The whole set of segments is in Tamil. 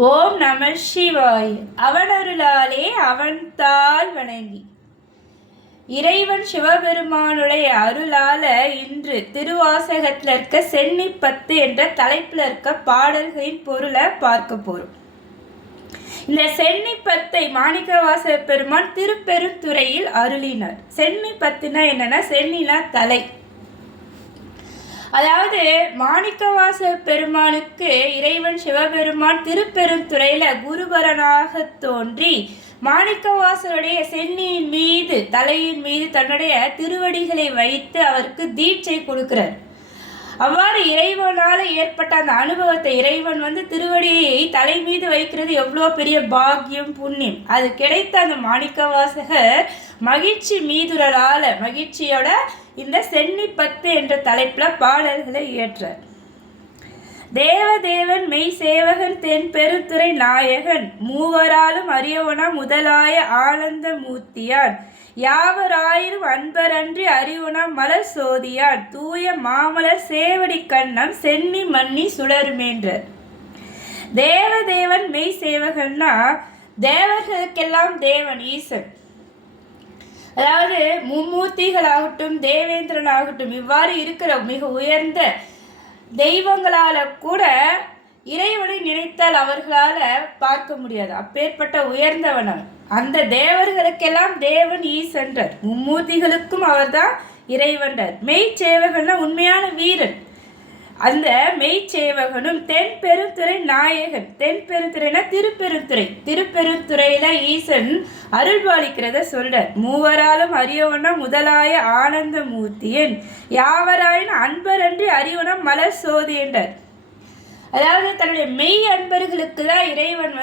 ஓம் நம சிவாய். அவனருளாலே அவன் தாள் வணங்கி. இறைவன் சிவபெருமானுடைய அருளால இன்று திருவாசகத்தில் இருக்க சென்னிப்பத்து என்ற தலைப்பில் இருக்க பாடல்களின் பொருளை பார்க்க போறோம். இந்த சென்னிப்பத்தை மாணிக்கவாசக பெருமான் திருப்பெருந்துறையில் அருளினார். சென்னிப்பத்துனா என்னன்னா, சென்னினா தலை. அதாவது மாணிக்கவாசக பெருமானுக்கு இறைவன் சிவபெருமான் திருப்பெருந்துறையில குருபரனாக தோன்றி மாணிக்கவாசருடைய சென்னியின் மீது தலையின் மீது தன்னுடைய திருவடிகளை வைத்து அவருக்கு தீட்சை கொடுக்கிறார். அவ்வாறு இறைவனால் ஏற்பட்ட அந்த அனுபவத்தை இறைவன் திருவடியை தலை மீது வைக்கிறது எவ்வளோ பெரிய பாக்கியம், புண்ணியம். அது கிடைத்த அந்த மாணிக்கவாசகர் மகிழ்ச்சி மீதுரலால மகிழ்ச்சியோட இந்த சென்னிப்பத்து என்ற தலைப்பில் பாடல்களை இயற்றார். தேவதேவன் மெய் சேவகன் தென் பெருந்துறை நாயகன் மூவராலும் அறியவனா முதலாய ஆனந்த மூர்த்தியான் யாவராயிரும் அன்பரன்றி அறிவுனா மலர் சோதியான் தூய மாமலர் சேவடி கண்ணம் சென்னி மன்னி சுடருமேன்றார். தேவதேவன் மெய் சேவகன்னா தேவர்களுக்கெல்லாம் தேவன் ஈசன். அதாவது மும்மூர்த்திகளாகட்டும் தேவேந்திரன் ஆகட்டும் இவ்வாறு இருக்கிற மிக உயர்ந்த தெய்வங்களால கூட இறைவனை நினைத்தால் அவர்களால பார்க்க முடியாது. அப்பேற்பட்ட உயர்ந்தவன் அவன். அந்த தேவர்களுக்கெல்லாம் தேவன் ஈசன்றார். மும்மூர்த்திகளுக்கும் அவர்தான் இறைவன்றார். மெய்ச்சேவகன்னா உண்மையான வீரன். அந்த மெய்ச்சேவகனும் தென் பெருந்துறை நாயகன். தென் பெருந்துறைனா திருப்பெருந்துறை. திருப்பெருந்துறையில ஈசன் அருள்பாலிக்கிறத சொல்றார். மூவராலும் அறியவனா முதலாய ஆனந்த மூர்த்தியன் யாவராயின் அன்பரன்றி அறிவனா மலர் சோதி என்றார். அதாவது தன்னுடைய மெய் அன்பர்களுக்கு தான் இறைவன்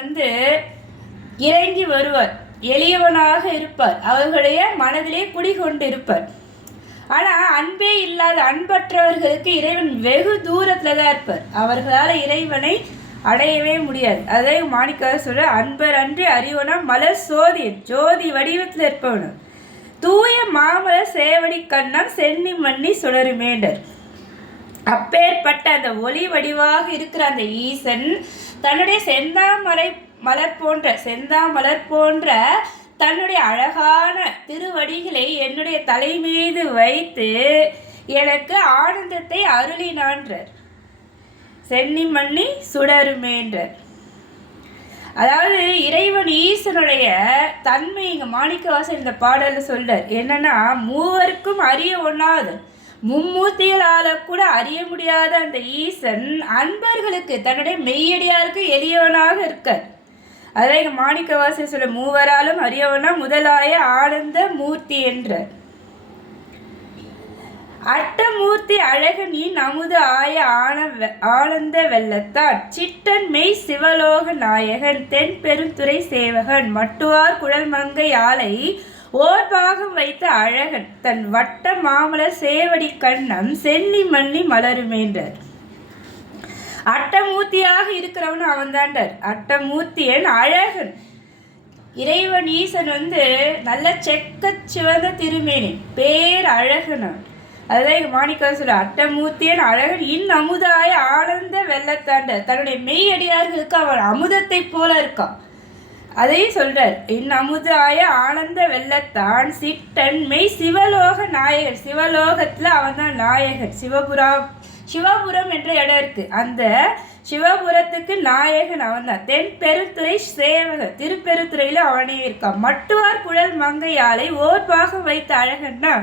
இறங்கி வருவார். எளியவனாக இருப்பார். அவர்களுடைய மனதிலே குடிகொண்டு இருப்பார். ஆனால் அன்பே இல்லாத அன்பற்றவர்களுக்கு இறைவன் வெகு தூரத்தில் தான் இருப்பார். அவர்களால் இறைவனை அடையவே முடியாது. அதை மாணிக்கவாசகர் சொல்ற, அன்பர் அன்றி அறிவனா மலர் சோதி ஜோதி வடிவத்தில் இருப்பவனும் தூய மாமலர் சேவடி கண்ணம் சென்னி மன்னி சுடருமேண்டர். அப்பேற்பட்ட அந்த ஒளி வடிவாக இருக்கிற அந்த ஈசன் தன்னுடைய செந்தாமரை மலர் போன்ற தன்னுடைய அழகான திருவடிகளை என்னுடைய தலை மீது வைத்து எனக்கு ஆனந்தத்தை அருளினான்றார். சென்னி மன்னி சுடருமேன்றார். அதாவது இறைவன் ஈசனுடைய தன்மை இங்க மாணிக்கவாசகர் இந்த பாடல சொல்றார். என்னன்னா, மூவருக்கும் அறிய ஒண்ணாது மும்மூர்த்திகளால கூட அறிய முடியாத அந்த ஈசன் அன்பர்களுக்கு தன்னுடைய மெய்யடியாருக்கு எளியவனாக இருக்கார். அதை மாணிக்கவாசகர் சொல்ல, மூவராலும் அறியவனா முதலாய ஆனந்த மூர்த்தி என்றார். அட்டமூர்த்தி அழகனின் அமுத ஆய ஆனந்த வெள்ளத்தான் சிட்டன் மெய் சிவலோக நாயகன் தென் பெருந்துறை சேவகன் மட்டுவார் குழல் மங்கை ஆலை ஓர் பாகம் வைத்த அழகன் தன் வட்ட மாமலர் சேவடி கண்ணம் சென்னி மன்னி மலருமேன்றார். அட்டமூர்த்தியாக இருக்கிறவன் அவன் தாண்டார். அட்டமூர்த்தியன் அழகன். இறைவன் ஈசன் நல்ல செக்க சிவந்த திருமேனி பேர் அழகன். அதுதான் மாணிக்கவாசகர் சொல்ல, அட்டமூர்த்தியன் அழகன் இன் அமுதாய ஆனந்த வெள்ளத்தாண்டர். தன்னுடைய மெய் அடியார்களுக்கு அவன் அமுதத்தை போல இருக்கான். அதையும் சொல்றார். இன் அமுதாய ஆனந்த வெள்ளத்தான் சிட்டன் மெய் சிவலோக நாயகன். சிவலோகத்துல அவன் தான் நாயகன். சிவபுரம் என்ற இடம் இருக்கு. அந்த சிவபுரத்துக்கு நாயகன் அவன் தான். தென் பெருந்துறை சேவகன். திருப்பெருந்துறையில அவனே இருக்கான். மட்டுவார் குழல் மங்கையாலை ஓர் பாகம் வைத்த அழகன்னா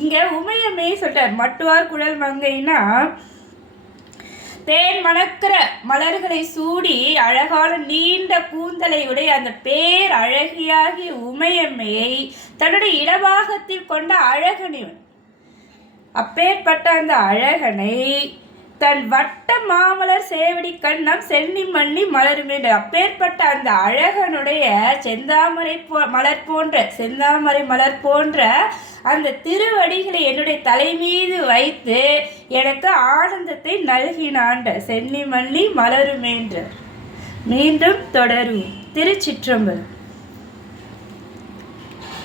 இங்க உமையமே சொல்றார். மட்டுவார் குழல் மங்கைன்னா தேன் மணக்கிற மலர்களை சூடி அழகான நீண்ட கூந்தலை உடைய அந்த பேர் அழகியாகிய உமையம்மையை தன்னுடைய இடபாகத்தில் கொண்ட அழகனிவன். அப்பேற்பட்ட அந்த அழகனை தன் வட்ட மாமலர் சேவடி கண்ணம் சென்னி மன்னி மலருமே. அப்பேற்பட்ட அந்த அழகனுடைய செந்தாமரை மலர் போன்ற அந்த திருவடிகளை என்னுடைய தலை மீது வைத்து எனக்கு ஆனந்தத்தை நல்கினாண்ட சென்னி மன்னி மலருமேன்ற. மீண்டும் தொடரும். திருச்சிற்றம்பலம்.